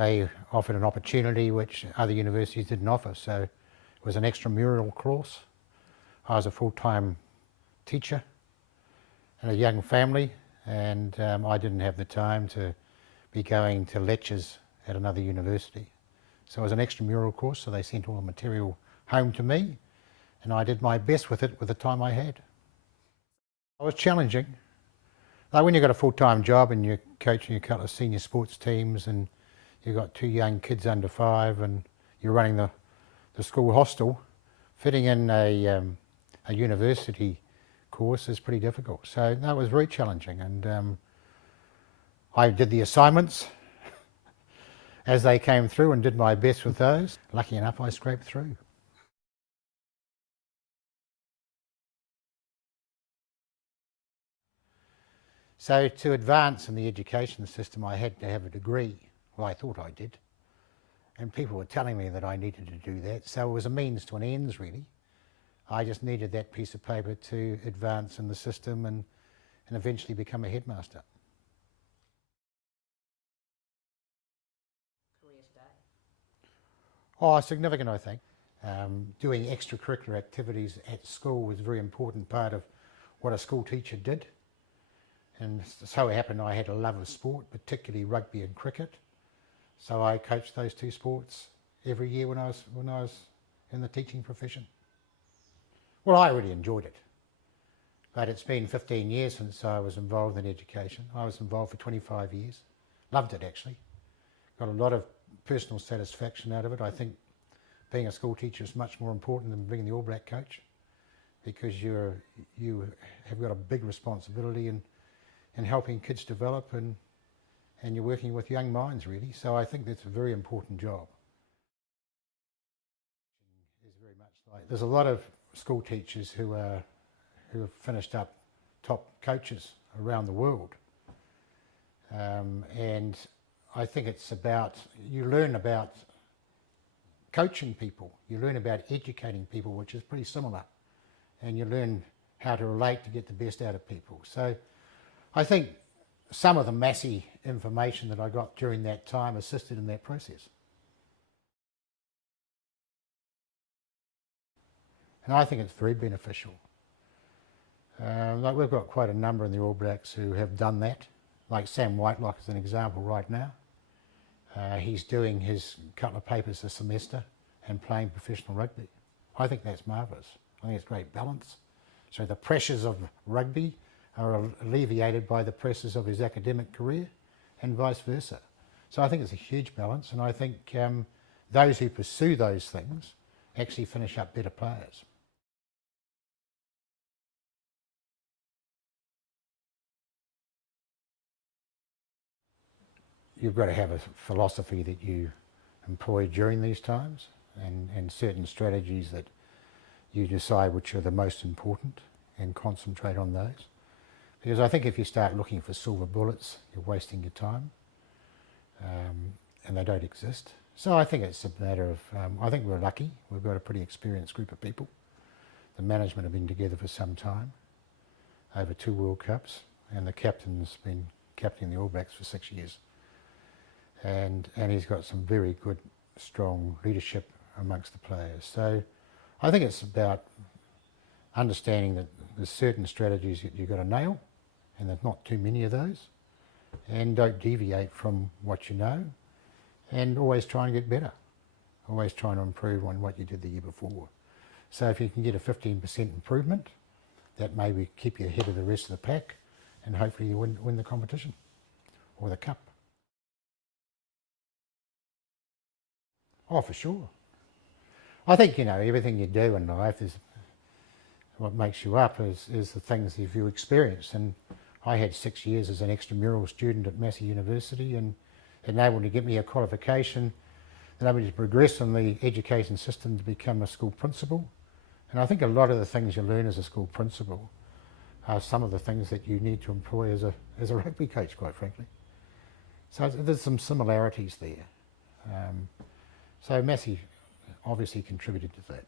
they offered an opportunity which other universities didn't offer. So it was an extramural course. I was a full-time teacher and a young family, and I didn't have the time to be going to lectures at another university. So it was an extramural course, so they sent all the material home to me, and I did my best with it with the time I had. It was challenging. Like when you've got a full-time job and you're coaching a couple of senior sports teams and you've got 2 young kids under 5 and you're running the school hostel, fitting in a university course is pretty difficult. So that was very challenging, and I did the assignments as they came through and did my best with those. Lucky enough, I scraped through. So to advance in the education system, I had to have a degree. Well, I thought I did. And people were telling me that I needed to do that. So it was a means to an ends, really. I just needed that piece of paper to advance in the system and eventually become a headmaster. Career today? Oh, significant, I think. Doing extracurricular activities at school was a very important part of what a school teacher did. And so it happened I had a love of sport, particularly rugby and cricket. So I coached those 2 sports every year when I was in the teaching profession. Well, I really enjoyed it. But it's been 15 years since I was involved in education. I was involved for 25 years. Loved it, actually. Got a lot of personal satisfaction out of it. I think being a school teacher is much more important than being the All Black coach, because you have got a big responsibility in helping kids develop, and you're working with young minds, really. So I think that's a very important job. Very much like, there's a lot of school teachers who have finished up top coaches around the world, and I think it's about, you learn about coaching people, you learn about educating people, which is pretty similar, and you learn how to relate to get the best out of people. So I think some of the Massey information that I got during that time assisted in that process. And I think it's very beneficial. Like we've got quite a number in the All Blacks who have done that. Like Sam Whitelock is an example right now. He's doing his couple of papers a semester and playing professional rugby. I think that's marvellous. I think it's great balance. So the pressures of rugby are alleviated by the pressures of his academic career, and vice versa. So I think it's a huge balance, and I think those who pursue those things actually finish up better players. You've got to have a philosophy that you employ during these times, and certain strategies that you decide which are the most important and concentrate on those. Because I think if you start looking for silver bullets, you're wasting your time, and they don't exist. So I think it's a matter of, I think we're lucky. We've got a pretty experienced group of people. The management have been together for some time, over 2 World Cups, and the captain's been captaining the All Blacks for 6 years. And he's got some very good, strong leadership amongst the players. So I think it's about understanding that there's certain strategies that you've got to nail, and there's not too many of those, and don't deviate from what you know, and always try and get better, always trying to improve on what you did the year before. So if you can get a 15% improvement, that may keep you ahead of the rest of the pack, and hopefully you win the competition or the cup. Oh, for sure. I think, everything you do in life is what makes you up is the things that you experience. And I had 6 years as an extramural student at Massey University, and enabled to get me a qualification, enabled to progress in the education system to become a school principal. And I think a lot of the things you learn as a school principal are some of the things that you need to employ as a rugby coach, quite frankly. So there's some similarities there. So Massey obviously contributed to that.